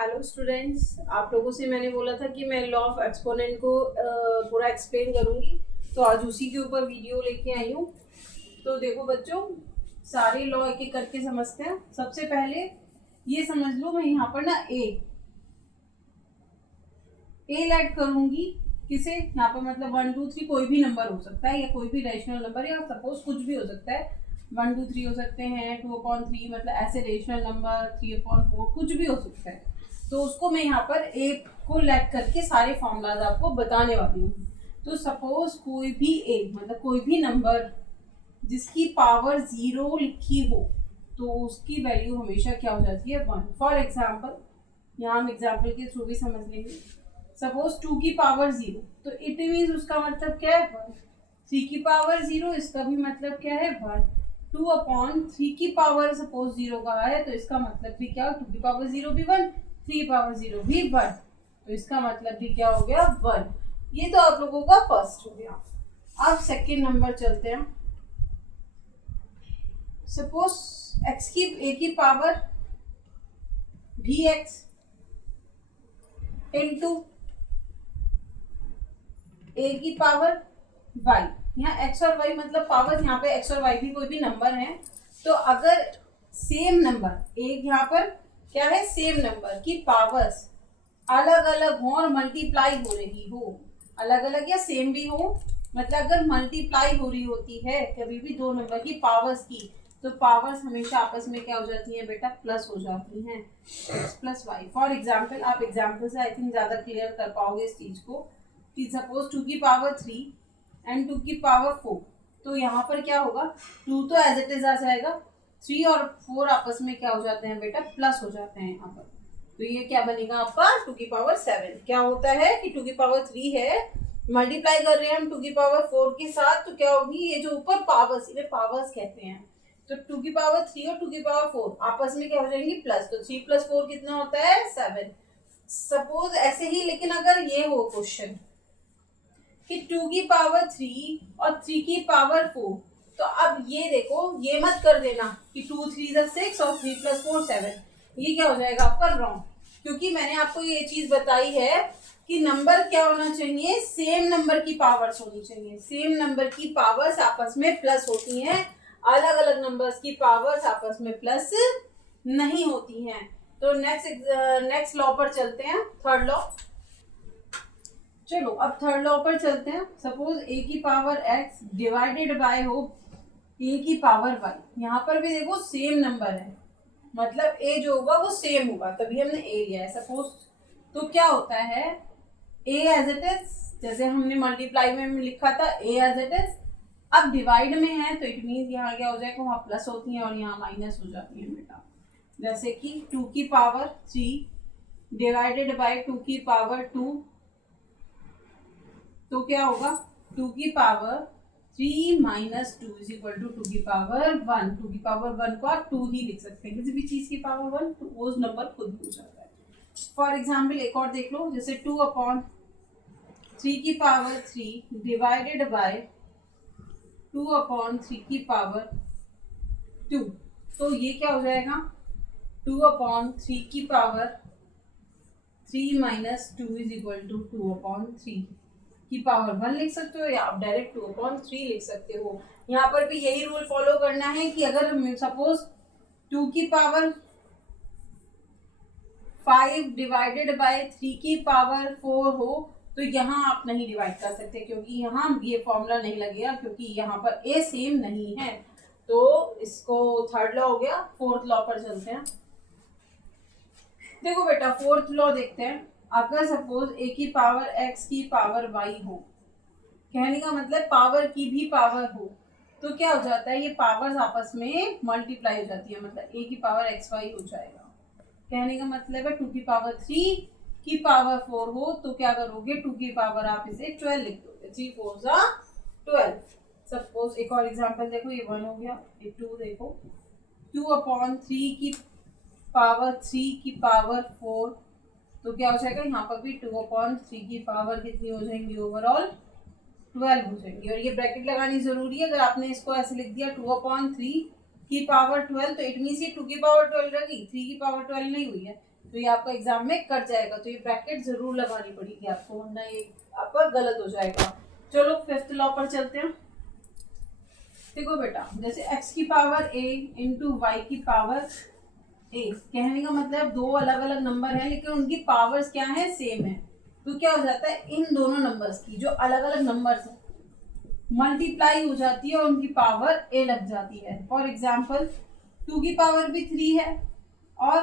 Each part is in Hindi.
हेलो स्टूडेंट्स, आप लोगों से मैंने बोला था कि मैं लॉ ऑफ एक्सपोनेंट को पूरा एक्सप्लेन करूंगी, तो आज उसी के ऊपर वीडियो लेके आई हूँ। तो देखो बच्चों, सारे लॉ एक एक करके समझते हैं। सबसे पहले ये समझ लो, मैं यहाँ पर ना ए ऐड करूंगी। किसे? यहाँ पर मतलब 1 2 3 कोई भी नंबर हो सकता है, या कोई भी रेशनल नंबर, या सपोज कुछ भी हो सकता है। 1 2 3 हो सकते हैं, 2/3, मतलब ऐसे रेशनल नंबर, 3/4, कुछ भी हो सकता है। तो उसको मैं यहाँ पर ए को लेट करके सारे फॉर्मूलाज आपको बताने वाली हूँ। तो सपोज कोई भी ए मतलब कोई भी नंबर जिसकी पावर 0 लिखी हो, तो उसकी वैल्यू हमेशा क्या हो जाती है? 1। फॉर एग्जाम्पल, यहाँ हम एग्जाम्पल के थ्रू भी समझ लेंगे। सपोज 2 की पावर 0, तो इट मीन उसका मतलब क्या है? 1। 3 की पावर 0, इसका भी मतलब क्या है? 1। 2/3 की पावर सपोज 0 कहा है, तो इसका मतलब भी क्या? 2 की पावर 0 भी 1, 3 की पावर 0 भी 1, तो इसका मतलब भी क्या हो गया? 1। ये तो आप लोगों का फर्स्ट हो गया। अब सेकेंड नंबर चलते हैं। सपोज x की a की पावर vx इंटू a की पावर y। यहाँ x और y मतलब पावर, यहाँ पे x और y भी कोई भी नंबर है। तो अगर सेम नंबर एक यहाँ पर क्या है, सेम नंबर की पावर्स अलग अलग हो और मल्टीप्लाई हो रही हो, अलग अलग या सेम भी हो, मतलब अगर मल्टीप्लाई हो रही होती है कभी भी दो नंबर की पावर्स की, तो पावर्स हमेशा आपस में क्या हो जाती हैं बेटा? प्लस हो जाती हैं, x plus y. For example, आप एग्जाम्पल से आई थिंक ज्यादा क्लियर कर पाओगे इस चीज को, कि सपोज 2 की पावर 3 एंड 2 की पावर 4, तो यहाँ पर क्या होगा? 2 तो एज इट इज आ जाएगा, 3 और 4 आपस में क्या हो जाते हैं बेटा? प्लस हो जाते हैं यहाँ पर। तो ये क्या बनेगा आपका? 2 की पावर 7। क्या होता है कि 2 की पावर 3 है, मल्टीप्लाई कर रहे हैं हम 2 की पावर 4 के साथ, तो क्या होगी? ये जो ऊपर पावर्स, इन्हें पावर्स कहते हैं। तो 2 की पावर 3 और 2 की पावर 4 आपस में क्या हो जाएंगी? प्लस। तो 3 + 4 कितना होता है? 7। सपोज ऐसे ही, लेकिन अगर ये हो क्वेश्चन कि 2 की पावर 3 और 3 की पावर 4, तो अब ये देखो, ये मत कर देना कि 2 3 6 और 3 + 4 7। ये क्या हो जाएगा आपका? रॉन्ग। क्योंकि मैंने आपको ये चीज बताई है कि नंबर क्या होना चाहिए? सेम नंबर की पावर्स होनी चाहिए। सेम नंबर की पावर्स आपस में प्लस होती हैं, अलग अलग नंबर्स की पावर्स आपस में प्लस नहीं होती हैं। तो नेक्स्ट लॉ पर चलते हैं, थर्ड लॉ। चलो अब थर्ड लॉ पर चलते हैं। सपोज a की पावर x डिवाइडेड बाय हो a की पावर y। यहाँ पर भी देखो सेम नंबर है, मतलब a जो होगा वो सेम होगा, तभी हमने a लिया है। सपोज तो क्या होता है? a एज इट इज, जैसे हमने मल्टीप्लाई में लिखा था a एज इट इज, अब डिवाइड में है तो इट मीन यहाँ क्या हो जाएगा? वहां प्लस होती है और यहाँ माइनस हो जाती है बेटा। जैसे कि 2 की पावर 3 डिवाइडेड बाय 2 की पावर 2, तो क्या होगा? 2 की power 3 minus 2 is equal to 2 की पावर 1। 2 की पावर 1 को आप 2 ही लिख सकते हैं, किसी भी चीज की पावर 1, तो वो नंबर खुद हो जाता है। फॉर एग्जाम्पल एक और देख लो, जैसे 2/3 की पावर 3 डिवाइडेड बाय 2/3 की पावर 2, तो ये क्या हो जाएगा? 2/3 की power 3 minus 2 is equal to 2/3 की पावर 1 लिख सकते हो, या आप डायरेक्ट 2/3 लिख सकते हो। यहाँ पर भी यही रूल फॉलो करना है कि अगर सपोज 2 की पावर 5 डिवाइडेड बाय 3 की पावर 4 हो, तो यहाँ आप नहीं डिवाइड कर सकते, क्योंकि यहाँ ये फॉर्मूला नहीं लगेगा, क्योंकि यहाँ पर ए सेम नहीं है। तो इसको थर्ड लॉ हो गया। फोर्थ लॉ पर चलते हैं। देखो बेटा, फोर्थ लॉ देखते हैं। अगर सपोज ए की पावर एक्स की पावर वाई हो, कहने का मतलब पावर की भी पावर हो, तो क्या हो जाता है? ये पावर्स आपस में मल्टीप्लाई हो जाती है, मतलब a की पावर एक्स वाई हो जाएगा। कहने का मतलब है 2 की पावर 3 की पावर 4 हो, तो क्या करोगे? 2 की पावर आप इसे 12 लिख दोगे। 3 4 12। सपोज एक और एग्जांपल देखो, ये 1 हो गया, ये 2 देखो, 2/3 की पावर 3 की पावर 4, तो क्या हो जाएगा? यहाँ पर भी 2/3 की पावर कितनी हो जाएंगी? ओवरऑल 12 हो जाएंगी। और ये ब्रैकेट लगानी जरूरी है। अगर आपने इसको ऐसे लिख दिया 2/3 की पावर 12, तो इट मीन ये 2 की पावर 12 रहेगी, 3 की पावर 12 नहीं हुई है। तो ये आपका एग्जाम में कट जाएगा, तो ये ब्रैकेट जरूर लगानी पड़ेगी आपको, वरना ये आपका गलत हो जाएगा। चलो फिफ्थ लॉ पर चलते हैं। देखो बेटा, जैसे x की पावर a इंटू वाई की पावर a, कहने का मतलब दो अलग अलग नंबर हैं लेकिन उनकी पावर्स क्या है, सेम है। तो क्या हो जाता है, इन दोनों नंबर्स की जो अलग अलग नंबर्स हैं मल्टीप्लाई हो जाती है और उनकी पावर a लग जाती है। फॉर एग्जाम्पल 2 की पावर भी 3 है और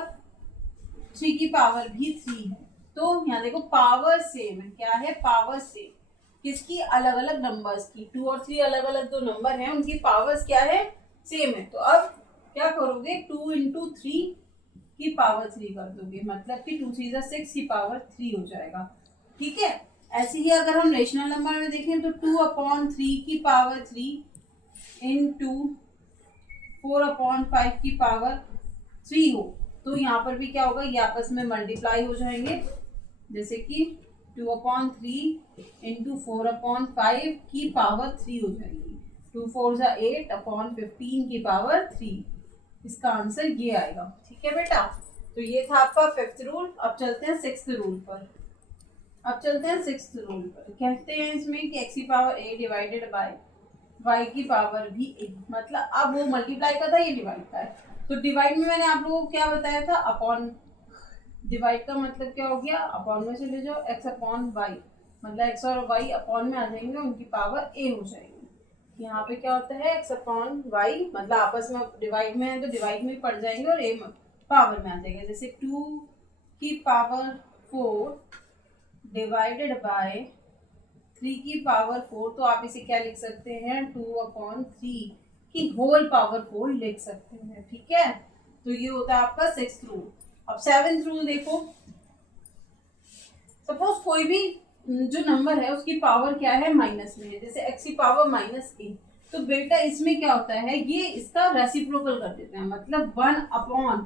3 की पावर भी 3 है। तो यहाँ देखो पावर सेम है, क्या है, पावर सेम, किसकी, अलग अलग नंबर्स की। 2 और 3 अलग अलग दो नंबर हैं, उनकी पावर्स क्या है, सेम है। तो अब क्या करोगे, 2 इंटू 3 की पावर 3 कर दोगे, मतलब कि 2 3 6 की पावर 3 हो जाएगा। ठीक है, ऐसे ही अगर हम रेशनल नंबर में देखें तो 2/3 की पावर 3 इंटू 4/5 की पावर 3 हो, तो यहाँ पर भी क्या होगा, ये आपस में मल्टीप्लाई हो जाएंगे। जैसे कि 2/3 इंटू 4/5 की पावर 3 हो जाएगी, 2 4 8/15 की पावर 3। इसका आंसर ये आएगा। ठीक है बेटा, तो ये था आपका फिफ्थ रूल। अब चलते हैं सिक्स्थ रूल पर। कहते हैं इसमें कि x की power a divided by y की पावर भी a, मतलब अब वो मल्टीप्लाई का था, ये डिवाइड का है। तो डिवाइड में मैंने आप लोगों को क्या बताया था, अपॉन। डिवाइड का मतलब क्या हो गया, अपॉन में चले जाओ, x अपॉन वाई, मतलब x और y अपॉन में आ जाएंगे, उनकी पावर a हो जाएगी। यहाँ पे क्या होता है, x अपॉन वाई, मतलब आपस में डिवाइड में है तो डिवाइड में पड़ जाएंगे और a पावर में आ जाएगा। जैसे 2 की पावर 4 डिवाइडेड बाय 3 की पावर 4, तो आप इसे क्या लिख सकते हैं, 2/3 की होल पावर 4 लिख सकते हैं। ठीक है, तो ये होता है आपका सिक्स्थ रूल। अब सेवेंथ रूल देखो, सपोज कोई भी जो नंबर है उसकी पावर क्या है, माइनस में है, जैसे x की पावर -a, तो बेटा इसमें क्या होता है, ये इसका रेसिप्रोकल कर देते हैं, मतलब 1/,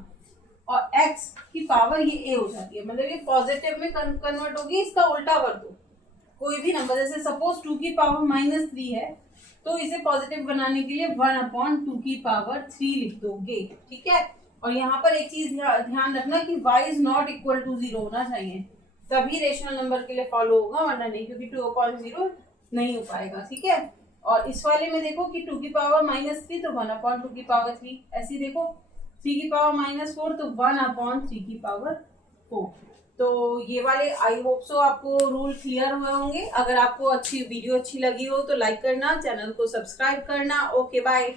और x की पावर ये a हो जाती है, मतलब ये पॉजिटिव में कन्वर्ट होगी, इसका उल्टा कर दो। कोई भी नंबर, जैसे सपोज 2 की पावर -3 है, तो इसे पॉजिटिव बनाने के लिए 1/2 की पावर 3 लिख दोगे। ठीक है, और यहाँ पर एक चीज ध्यान रखना कि y is not equal to 0 होना चाहिए, तभी रेशनल नंबर के लिए फॉलो होगा, वरना नहीं, क्योंकि 2/0 नहीं हो पाएगा। ठीक है, और इस वाले में देखो कि 2 की पावर -3 तो 1/2 की पावर 3, ऐसी देखो 3 की पावर -4 तो 1/3 की पावर 4। तो ये वाले आई होप सो आपको रूल क्लियर हुए होंगे। अगर आपको वीडियो अच्छी लगी हो तो लाइक करना, चैनल को सब्सक्राइब करना। Okay bye.